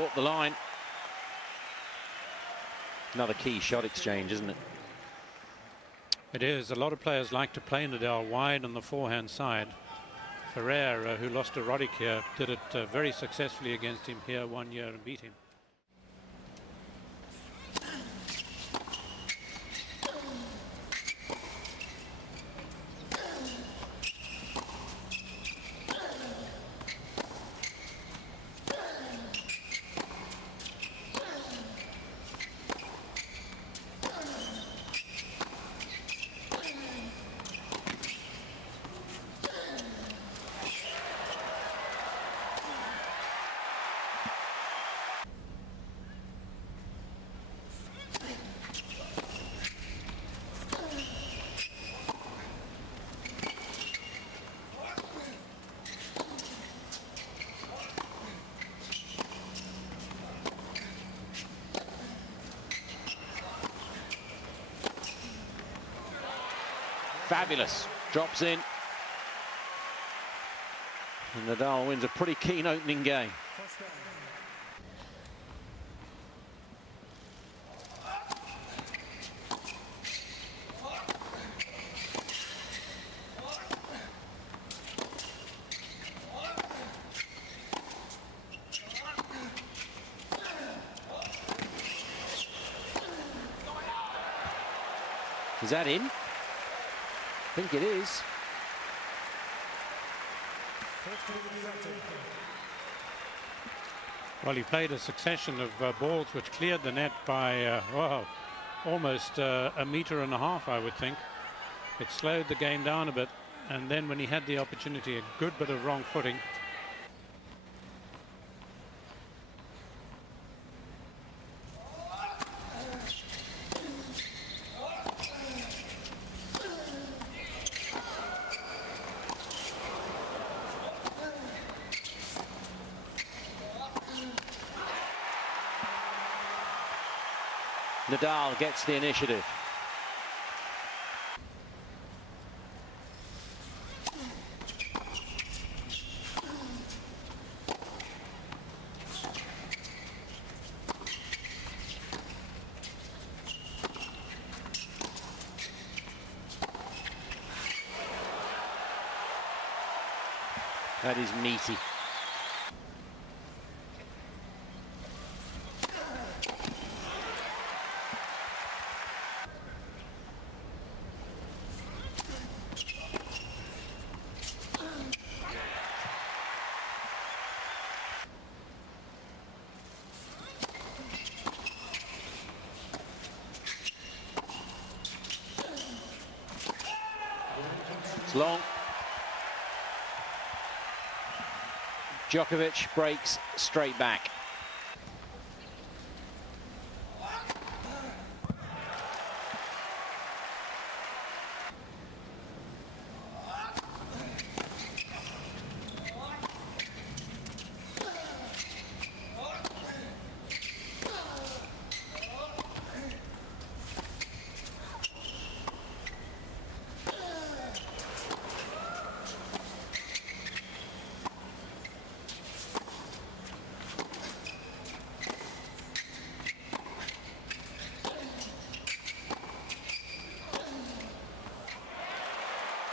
caught the line. Another key shot exchange, isn't it? It is. A lot of players like to play Nadal wide on the forehand side. Ferrer, who lost to Roddick here, did it very successfully against him here 1 year and beat him. Fabulous. Drops in. And Nadal wins a pretty keen opening game. Is that in? I think it is. Well, he played a succession of balls which cleared the net by almost a metre and a half, I would think. It slowed the game down a bit, and then when he had the opportunity, a good bit of wrong footing. Nadal gets the initiative. That is meaty. It's long. Djokovic breaks straight back.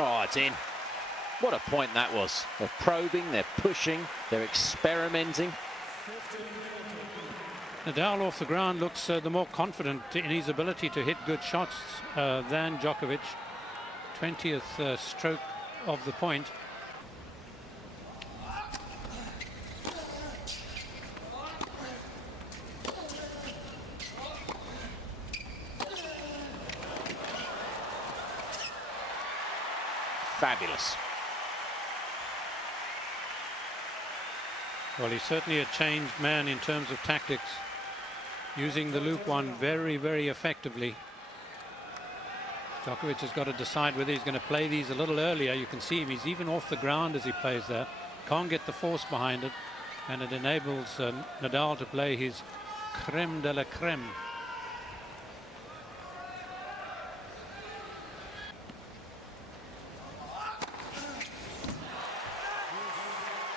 Oh, it's in. What a point that was. They're probing, they're pushing, they're experimenting. Nadal off the ground looks the more confident in his ability to hit good shots than Djokovic. 20th stroke of the point. Fabulous. Well, he's certainly a changed man in terms of tactics, using the loop one very, very effectively. Djokovic has got to decide whether he's going to play these a little earlier. You can see him, he's even off the ground as he plays there. Can't get the force behind it, and it enables Nadal to play his creme de la creme.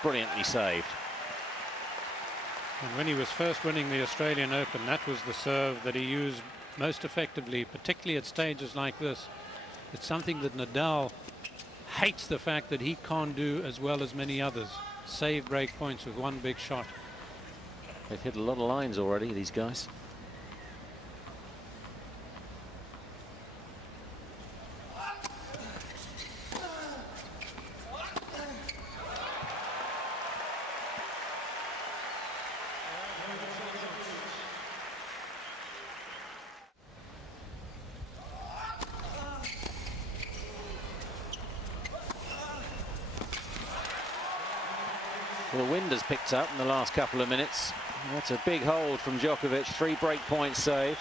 Brilliantly saved. And when he was first winning the Australian Open, that was the serve that he used most effectively, particularly at stages like this. It's something that Nadal hates, the fact that he can't do as well as many others. Save break points with one big shot. They've hit a lot of lines already, these guys. Well, the wind has picked up in the last couple of minutes. That's a big hold from Djokovic. 3 break points saved.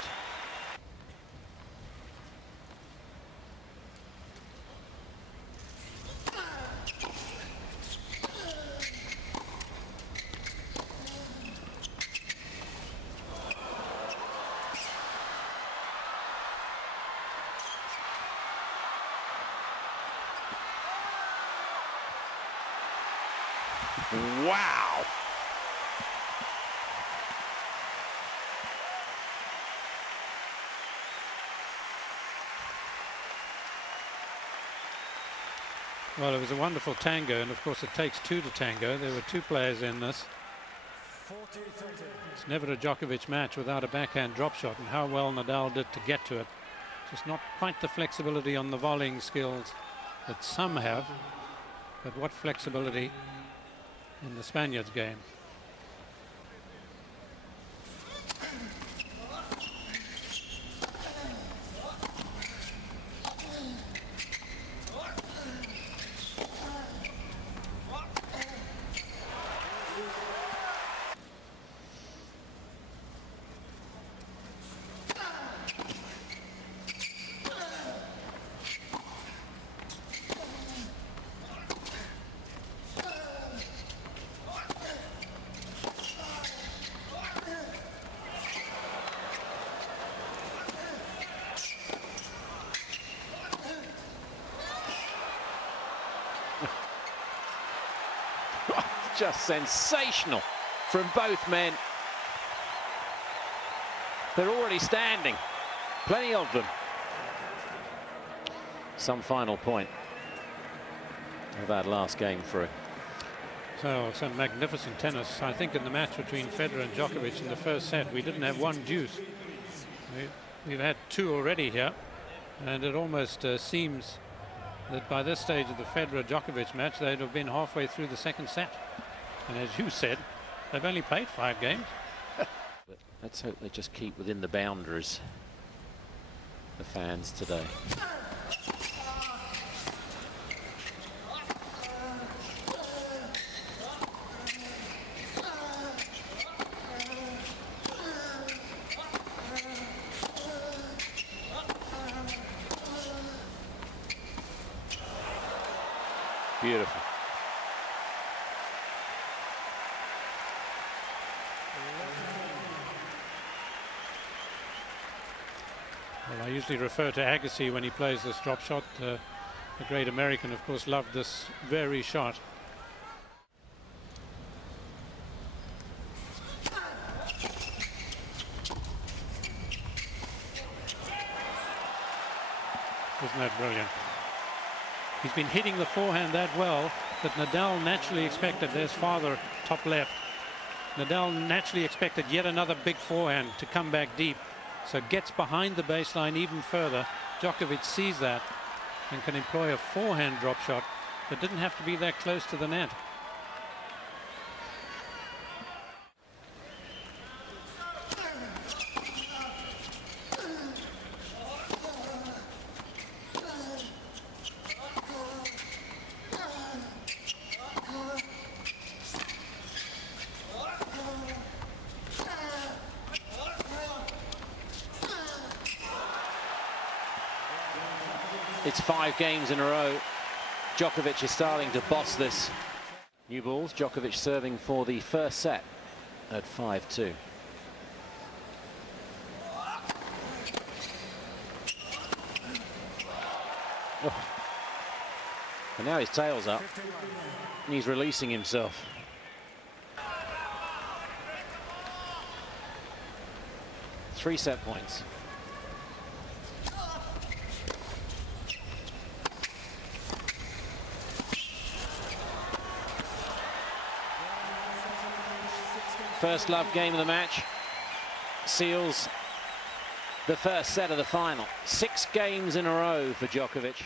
Wow! Well, it was a wonderful tango, and of course it takes two to tango. There were two players in this. It's never a Djokovic match without a backhand drop shot, and how well Nadal did to get to it. Just not quite the flexibility on the volleying skills that some have, but what flexibility in the Spaniards' game. Just sensational from both men. They're already standing, plenty of them. Some final point of that last game through. So some magnificent tennis. I think in the match between Federer and Djokovic in the first set, we didn't have one deuce. We've had two already here, and it almost seems that by this stage of the Federer-Djokovic match, they'd have been halfway through the second set. And as you said, they've only played 5 games. But let's hope they just keep within the boundaries, the fans today. Beautiful. Well, I usually refer to Agassi when he plays this drop shot. The great American, of course, loved this very shot. Isn't that brilliant? He's been hitting the forehand that well that Nadal naturally expected. There's Father, top left. Nadal naturally expected yet another big forehand to come back deep. So gets behind the baseline even further. Djokovic sees that and can employ a forehand drop shot that didn't have to be that close to the net. It's 5 games in a row. Djokovic is starting to boss this. New balls, Djokovic serving for the first set at 5-2. Oh. And now his tail's up and he's releasing himself. 3 set points. First love game of the match seals the first set of the final. 6 games in a row for Djokovic.